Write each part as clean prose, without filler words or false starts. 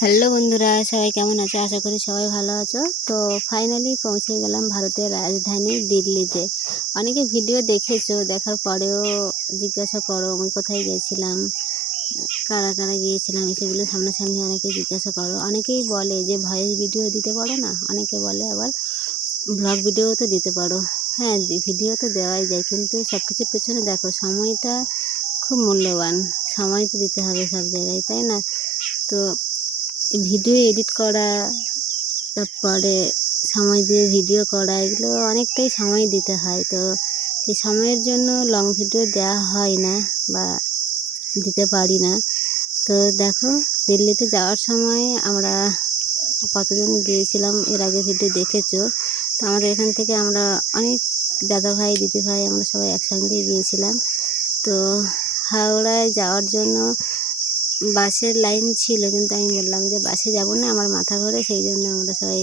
Hello বন্ধুরা, সবাই কেমন আছো? আশা করি সবাই ভালো আছো। তো ফাইনালি পৌঁছে গেলাম ভারতের রাজধানী দিল্লিতে। অনেকে ভিডিও দেখেছো, দেখার পরেও জিজ্ঞাসা করো আমি কোথায় গিয়েছিলাম, কারা কারা গিয়েছিলাম, সেগুলো সামনাসামনি অনেকেই জিজ্ঞাসা করো। অনেকেই বলে যে ভয়েস ভিডিও দিতে পারো না, অনেকে বলে আবার ব্লগ ভিডিও তো দিতে পারো। হ্যাঁ, ভিডিও তো দেওয়াই যায়, কিন্তু সব কিছুর পেছনে দেখো সময়টা খুব মূল্যবান। সময় তো দিতে হবে সব জায়গায়, তাই না? তো ভিডিও এডিট করা, তারপরে সময় দিয়ে ভিডিও করা, এগুলো অনেকটাই সময় দিতে হয়। তো এই সময়ের জন্য লং ভিডিও দেওয়া হয় না বা দিতে পারি না। তো দেখো, দিল্লিতে যাওয়ার সময় আমরা কতজন গিয়েছিলাম এর আগে ভিডিও দেখেছো। তো আমাদের এখান থেকে আমরা অনেক দাদা ভাই দিদি ভাই আমরা সবাই একসঙ্গেই গিয়েছিলাম। তো হাওড়ায় যাওয়ার জন্য বাসের লাইন ছিল, কিন্তু আমি বললাম যে বাসে যাব না, আমার মাথা ঘোরে, সেই জন্য আমরা সবাই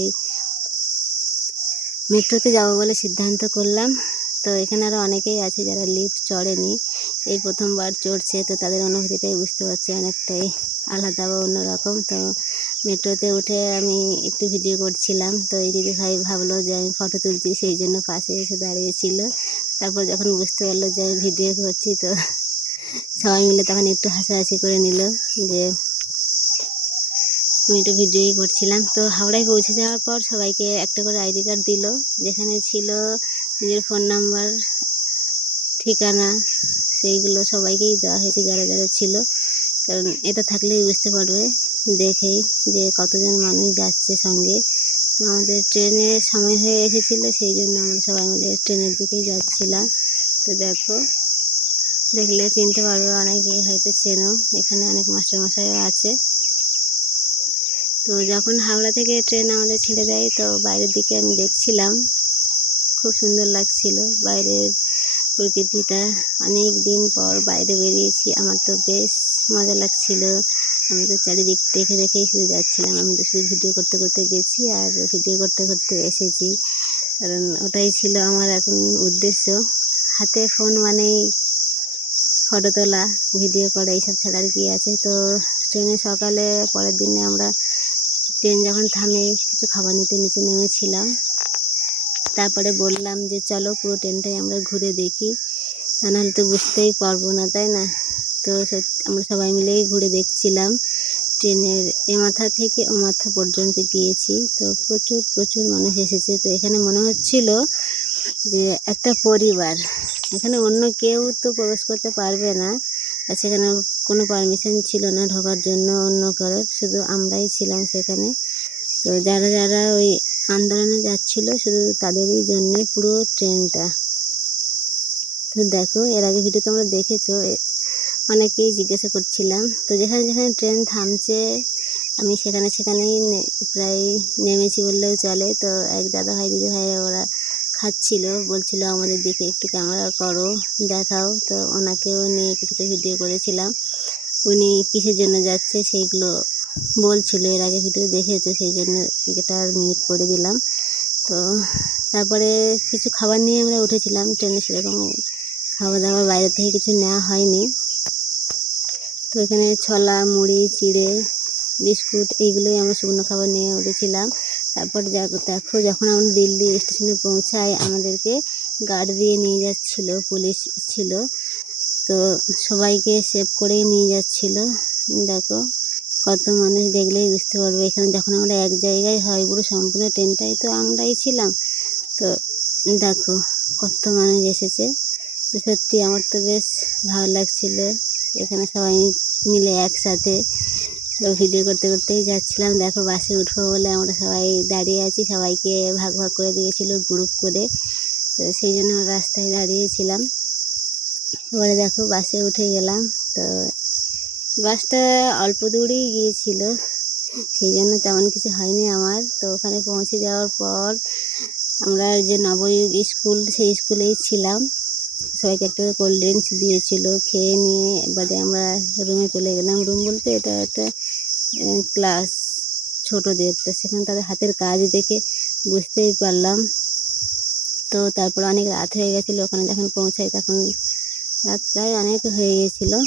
মেট্রোতে যাব বলে সিদ্ধান্ত করলাম। তো এখানে আরও অনেকেই আছে যারা লিফট চড়েনি, এই প্রথমবার চড়ছে। তো তাদের অনুভূতিটাই বুঝতে পারছি, অনেকটাই আলাদা বা অন্যরকম। তো মেট্রোতে উঠে আমি একটু ভিডিও করছিলাম। তো এই দিদি ভাই ভাবলো যে আমি ফটো তুলছি, সেই জন্য পাশে এসে দাঁড়িয়েছিল। তারপর যখন বুঝতে পারলো যে আমি ভিডিও করছি, তো সবাই মিলে তখন একটু হাসাহাসি করে নিল যে আমি একটু ভিডিওই করছিলাম। তো হাওড়ায় পৌঁছে যাওয়ার পর সবাইকে একটা করে আইডি কার্ড দিল, যেখানে ছিল নিজের ফোন নাম্বার, ঠিকানা, সেইগুলো সবাইকেই দেওয়া হয়েছে যারা যারা ছিল। কারণ এটা থাকলেই বুঝতে পারবে দেখেই যে কতজন মানুষ যাচ্ছে সঙ্গে। তো আমাদের ট্রেনের সময় হয়ে এসেছিলো, সেই জন্য আমরা সবাই মিলে ট্রেনের দিকেই যাচ্ছিলাম। তো দেখো, দেখলে চিনতে পারবে, অনেকেই হয়তো চেনো, এখানে অনেক মাস্টারমশাইও আছে। তো যখন হাওড়া থেকে ট্রেন আমাদের ছেড়ে দেয়, তো বাইরের দিকে আমি দেখছিলাম, খুব সুন্দর লাগছিল বাইরের প্রকৃতিটা। অনেক দিন পর বাইরে বেরিয়েছি, আমার তো বেশ মজা লাগছিল। আমি তো চারিদিক দেখে দেখেই শুধু যাচ্ছিলাম, আমি তো শুধু ভিডিও করতে করতে গেছি আর ভিডিও করতে করতে এসেছি। কারণ ওটাই ছিল আমার এখন উদ্দেশ্য। হাতে ফোন মানেই ফটো তোলা, ভিডিও করা, এইসব ছাড়া আর কি আছে। তো ট্রেনে সকালে পরের দিনে আমরা ট্রেন যখন থামে কিছু খাবার নিতে নিচে নেমেছিলাম। তারপরে বললাম যে চলো পুরো ট্রেনটাই আমরা ঘুরে দেখি, তা নাহলে তো বুঝতেই পারবো না, তাই না? তো আমরা সবাই মিলেই ঘুরে দেখছিলাম। ট্রেনের এ মাথা থেকে ও মাথা পর্যন্ত গিয়েছি। তো প্রচুর প্রচুর মানুষ এসেছে। তো এখানে মনে হচ্ছিল যে একটা পরিবার, এখানে অন্য কেউ তো প্রবেশ করতে পারবে না, আর সেখানে কোনো পারমিশন ছিল না ঢোকার জন্য অন্য কারোর, শুধু আমরাই ছিলাম সেখানে। তো যারা যারা ওই আন্দোলনে যাচ্ছিল শুধু তাদেরই জন্যে পুরো ট্রেনটা। তো দেখো, এর আগে ভিডিও তোমরা দেখেছো, অনেকেই জিজ্ঞাসা করছিলাম। তো যেখানে যেখানে ট্রেন থামছে আমি সেখানে সেখানেই প্রায় নেমেছি বললেও চলে। তো এক দাদা ভাই দিদি ভাই ওরা খাচ্ছিল, বলছিল আমাদের দিকে একটু ক্যামেরা করো, দেখাও। তো ওনাকেও নিয়ে কিছুটা ভিডিও করেছিলাম। উনি কিসের জন্য যাচ্ছে সেইগুলো বলছিল, এর আগে ভিডিও দেখেছো, সেই জন্য এটা মিউট করে দিলাম। তো তারপরে কিছু খাবার নিয়ে আমরা উঠেছিলাম ট্রেনে, সেরকম খাওয়া দাওয়া বাইরে থেকে কিছু নেওয়া হয়নি। তো এখানে ছোলা, মুড়ি, চিড়ে, বিস্কুট, এইগুলোই আমরা শুকনো খাবার নিয়ে উঠেছিলাম। তারপর দেখো, যখন আমরা দিল্লি স্টেশনে পৌঁছাই আমাদেরকে গার্ড দিয়ে নিয়ে যাচ্ছিল, পুলিশ ছিল। তো সবাইকে সেভ করেই নিয়ে যাচ্ছিল। দেখো কত মানুষ, দেখলেই বুঝতে পারবে। এখানে যখন আমরা এক জায়গায় হয়, পুরো সম্পূর্ণ ট্রেনটাই তো আমরাই ছিলাম। তো দেখো কত মানুষ এসেছে। তো সত্যি আমার তো বেশ ভালো লাগছিল, এখানে সবাই মিলে একসাথে। তো ভিডিও করতে করতেই যাচ্ছিলাম। দেখো বাসে উঠবো বলে আমরা সবাই দাঁড়িয়ে আছি, সবাইকে ভাগ ভাগ করে দিয়েছিল গ্রুপ করে। তো সেই জন্য রাস্তায় দাঁড়িয়েছিলাম। এবারে দেখো বাসে উঠে গেলাম। তো বাসটা অল্প দূরেই গিয়েছিল, সেই জন্য তেমন কিছু হয়নি আমার। তো ওখানে পৌঁছে যাওয়ার পর আমরা যে নবযুগ স্কুল, সেই স্কুলেই ছিলাম। সবাইকে একটা কোল্ড ড্রিঙ্কস দিয়েছিল, খেয়ে নিয়ে এবারে আমরা রুমে চলে গেলাম। রুম বলতে এটা একটা ক্লাস ছোটোদের, তো সেখানে তাদের হাতের কাজ দেখে বুঝতেই পারলাম। তো তারপর অনেক রাত হয়ে গেছিলো, ওখানে যখন পৌঁছাই তখন রাত প্রায় অনেক হয়ে গেছিলো।